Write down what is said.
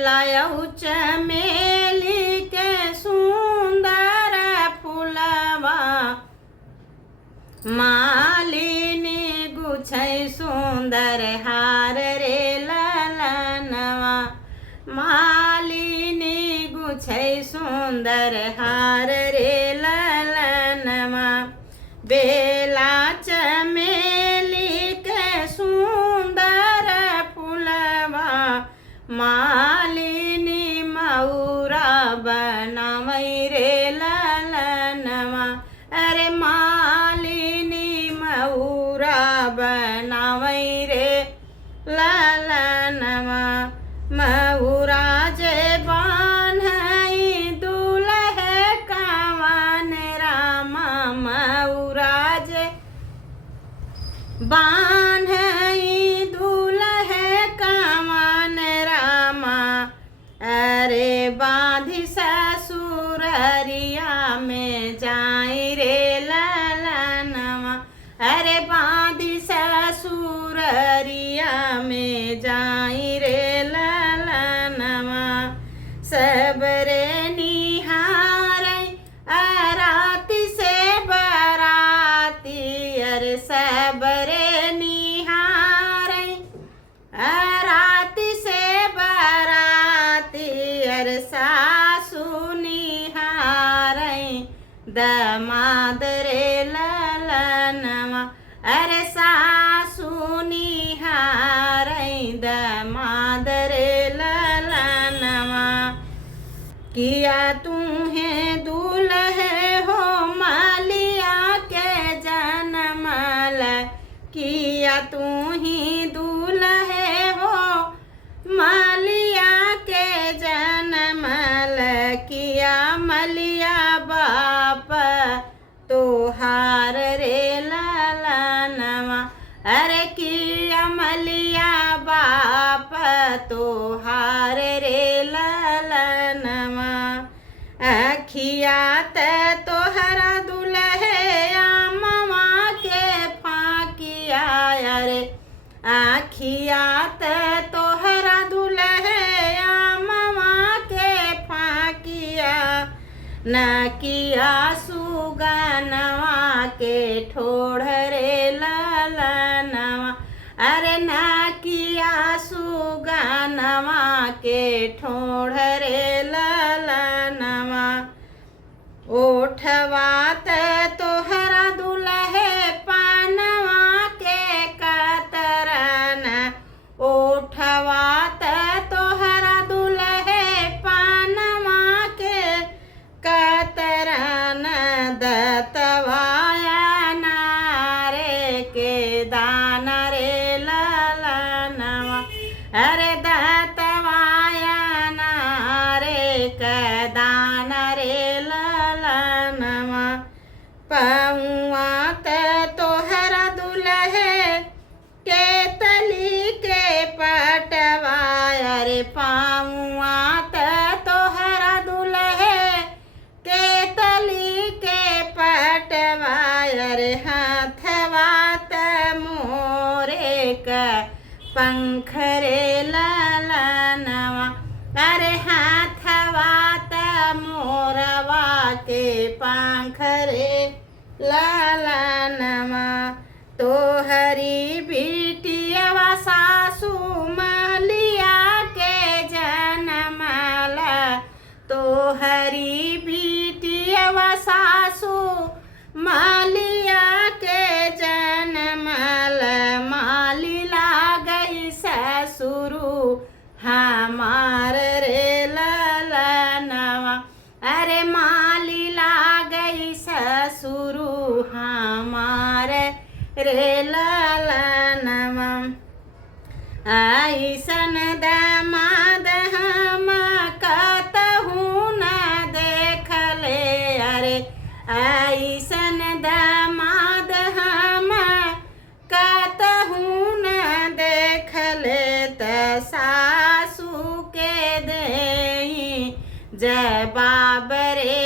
बेलायऊ चमेली के सुंदर फुलवा मालिनी गुछै सुंदर हार रे ललनवा मालिनी गुछै सुंदर हार रे ललनवा बेला चमेली के सुंदर फुलवा मालिनी मऊरा बनावै रे ललनवा अरे मालिनी मऊरा बनावै रे ललनवा मऊरा जे बान्हई दुल्हे कावन रामा मऊरा जे बान्हई दुल्हे कावन रामा अरे बांधी ससुररिया में जाई रे ललनवा अरे बांधी ससुररिया में जाई रे ललनवा सबरे निहारै अराती से बराती अरे सबरे निहारै अराती से बराती अरे सासु निहारै दमाद रे ललनवा अरे सासु निहारै दमाद रे ललनवा किया तुम्हें दूल्हे हो मालिया के जनमल किया तू ही दूल्हे हो मालिया के जनमल किया मलिया बाप तोहार रे ललनवा अरे किया मलिया बाप तोहार रे ललनवा अखिया ते तोहरा दुल्हे आमवा के फाकिया अरे आखिया ते तोहरा दुल्हे आमवा के फाकिया न किया सुगनवा के ठोड़ रे ललनवा अरे न किया सुगनवा के ठोड़ रे ललनवा ओठवा ते तोहरा दुल्हे पानवा के कतरन ओठवा ते तोहरा दुल्हे पानवा के कतरन दतवाया नारे के दान रे ललनवा अरे दतवाया नारे के दान रे ललनवा पौआ ते तोहरा दुल्हे के तली के पटवा अरे पाऊआ ते तोहरा दुल्हे के तली के पटवा अरे हाथवा ते मोरे का पंख रे ललनवा अरे हाथवा ते मोरवा के पंख रे ललनवा तोहरी बिटियवा सासु मालिया के जनमल तोहरी बिटियवा सासु मालिया के जनमल माली लागई ससुरु हमार रे ललनवा अरे माली लागई ससुरु हमार रे ललनवा ऐसन दामाद हम कतहु न देखले अरे ऐसन दामाद हम कतहु न देखले त सासु के देई जवाब रे